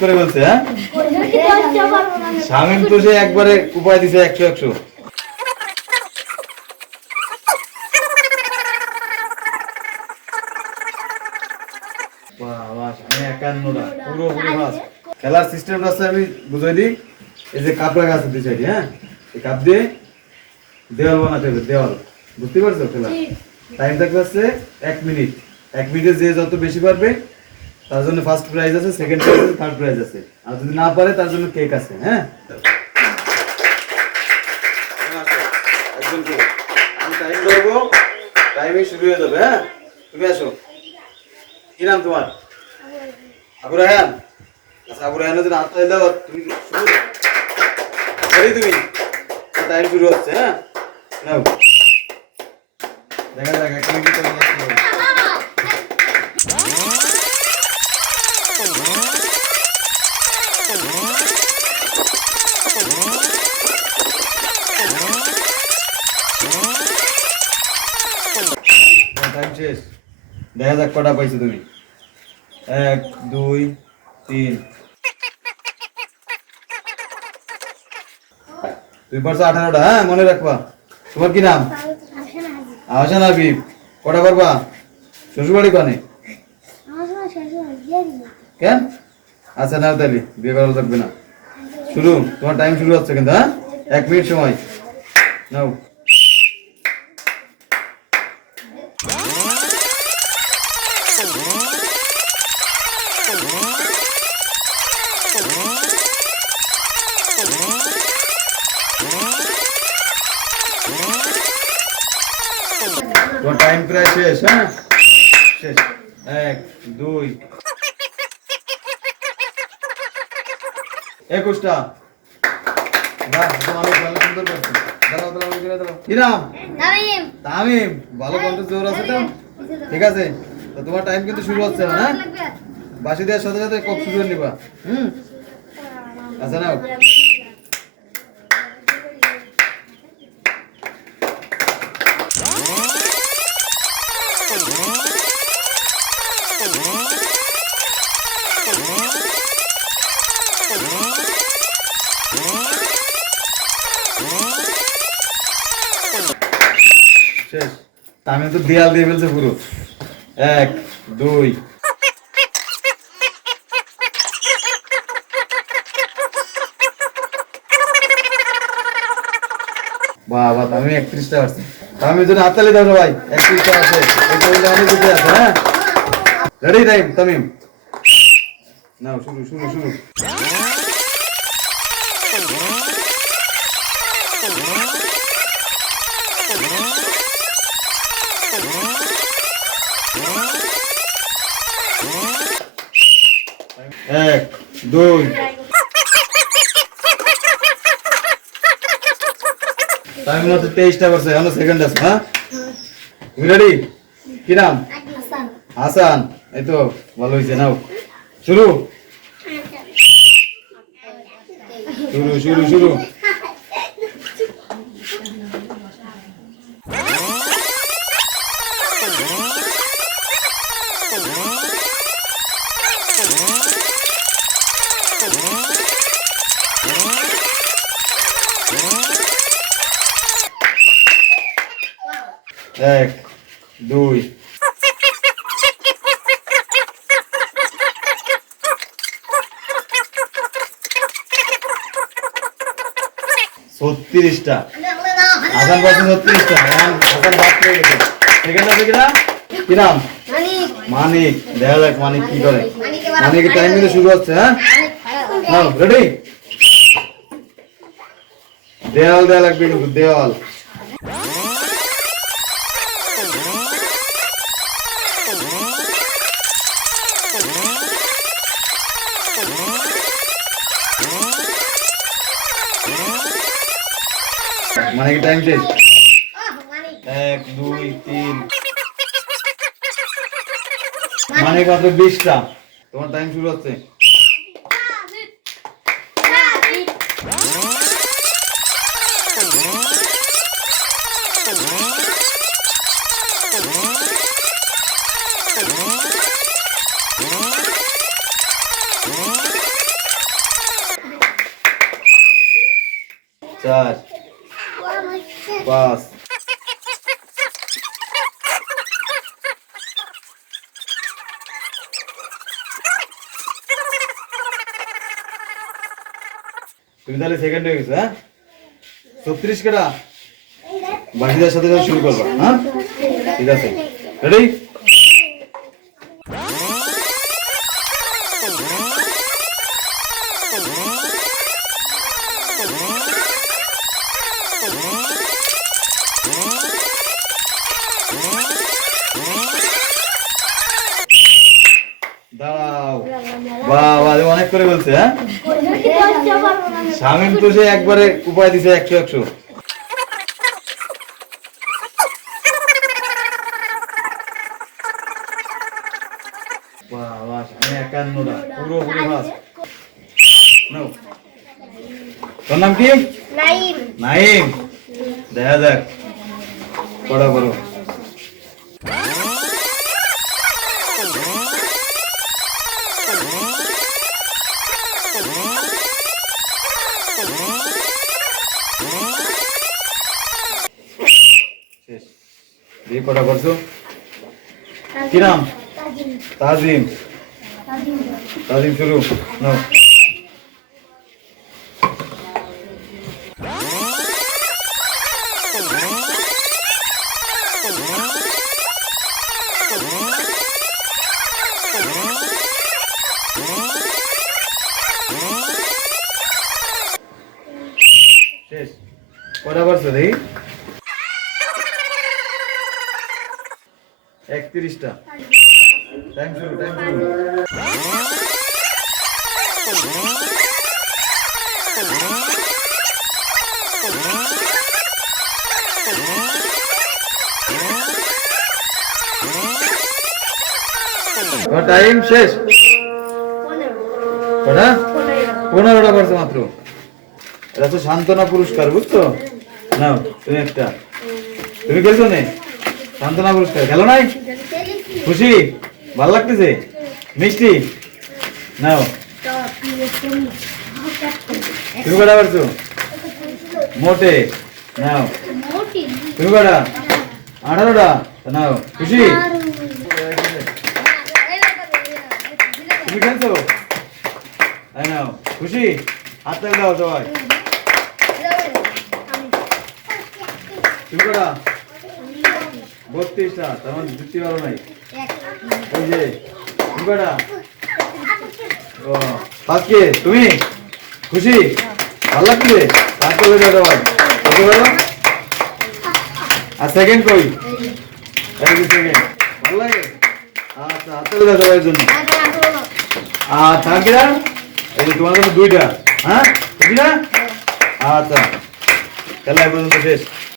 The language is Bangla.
করে বলছে হ্যাঁ? শামিম তো সে একবারে উপায় দিছে একশো একশো। খেলার সিস্টেমটা আছে আমি বুঝাই দিই। এই যে কাপ রাখা আছে দুই সাইডে হ্যাঁ? এই কাপ দিয়ে দেওয়াল বানাতে হবে দেওয়াল। বুঝতে পারছ খেলা? টাইম থাকবে হচ্ছে এক মিনিট। এক মিনিটে যে যত বেশি পারবে তার জন্য ফার্স্ট প্রাইজ আছে সেকেন্ড প্রাইজ আছে থার্ড প্রাইজ আছে। আর যদি না পারে তার জন্য কেক আছে হ্যাঁ? একজনকে আমি টাইম ধরবো টাইমে শুরু হয়ে যাবে হ্যাঁ? তুমি আসো। কি নাম তোমার? আবু রায়হান। আচ্ছা আবু রায়হানের জন্য হাতটা দাও তুমি শুরু তুমি? টাইম শুরু হচ্ছে হ্যাঁ? নাও। দেখা যাক দেখা যাক কটা পাইছো তুমি। এক, দুই, তিন। তুমি পারছ আঠারোটা হ্যাঁ মনে রাখবা। তোমার কি নাম? আহসান হাবিব। কটা পারবা? শ্বশুরবাড়ি কানে? কেন? আচ্ছা নাও তাহলে বিয়ে করা লাগবে না। শুরু, তোমার টাইম শুরু হচ্ছে কিন্তু হ্যাঁ? এক মিনিট সময়। নাও। প্রায় শেষ হ্যাঁ? শেষ। এক দুই। একুশটা। অনেক ভালো সুন্দর করছ। দাঁড়াও, দাঁড়াও, করে দাঁড়াও। কি নাম? তামিম। ভালো কণ্ঠ জোর আছে তো? ঠিক আছে। তো তোমার টাইম কিন্তু শুরু হচ্ছে না হ্যাঁ? বাসি দেওয়ার সাথে সাথে কপ শুরু নিবা। হুম? আচ্ছা নাও। তামিম তো দেয়াল দিয়ে ফেলছে পুরো। এক, দুই। বাবা তামিম একত্রিশটা আসছে তামিম জন্য হাততালি দাও ভাই। একত্রিশটা আছে। অনেক কিছু আছে হ্যাঁ? রেডি টাইম তামিম নাও শুরু শুরু শুরু এক দুই। টাইম মতো তেইশটা করছে এখন সেকেন্ড আছে হ্যাঁ? তুমি রেডি কি নাম? হাসান। এই তো ভালো হয়েছে নাও। শুরু। শুরু শুরু শুরু। এক, দুই। ছত্রিশটা। হাসান পাচ্ছে ছত্রিশটা। এখন বাদ পেয়ে গেছে সেকেন্ড আছে কিনা কি নাম? মানিক। দেখা যাক মানিক কি করে। মানিকের টাইম শুরু হচ্ছে হ্যাঁ? রেডি দেওয়াল দেওয়া লাগবে দেওয়াল মানে কি টাইম শেষ? এক দুই তিন। মানে কত? বিশটা। তোমার টাইম শুরু হচ্ছে। পাঁচ তুমি তাহলে সেকেন্ড হয়ে গেছো হ্যাঁ? ছত্রিশ কেটা? বাকিদের সাথে শুরু করবা হ্যাঁ? ঠিক আছে। রেডি অনেক করে বলছে হ্যাঁ? শামিম তো সে একবারে উপায় দিছে একশো একশো। শামিম একান্নটা তোর নাম কি? নাইম। নাইম। দেখা যাক। পড়া করো শেষ দিয়ে কটা করছো কি নাম তাজিম তাজিম শুরু নাও কটা করছ দেখি একত্রিশটা। টাইম শুরু টাইম শুরু। তোমার টাইম শেষ। কটা? পনেরোটা মাত্র। এটা তো সান্ত্বনা পুরস্কার বুঝছ নাও, তুমি একটা। তুমি খেলছো নে? সান্ত্বনা পুরস্কার, খেলো নাই? খুশি? ভালো লাগতেছে? মিষ্টি? নাও। তুমি কটা পারছ মোটে। নাও। তুমি কটা? আঠারোটা? নাও। খুশি? তুমি খেলছো? নাও। খুশি? হাত দাও সবাই। তুমি কটা বত্রিশটা, তার মানে জিততে নাই। ওই যে কটা ও ফার্স্ট তুমি খুশি? ভালো লাগছে? হাত তালি দাও সবাই বলতে আর সেকেন্ড কই? এই ভালো লাগে? আচ্ছা এই তোমার জন্য দুইটা হ্যাঁ? আচ্ছা খেলা এই শেষ।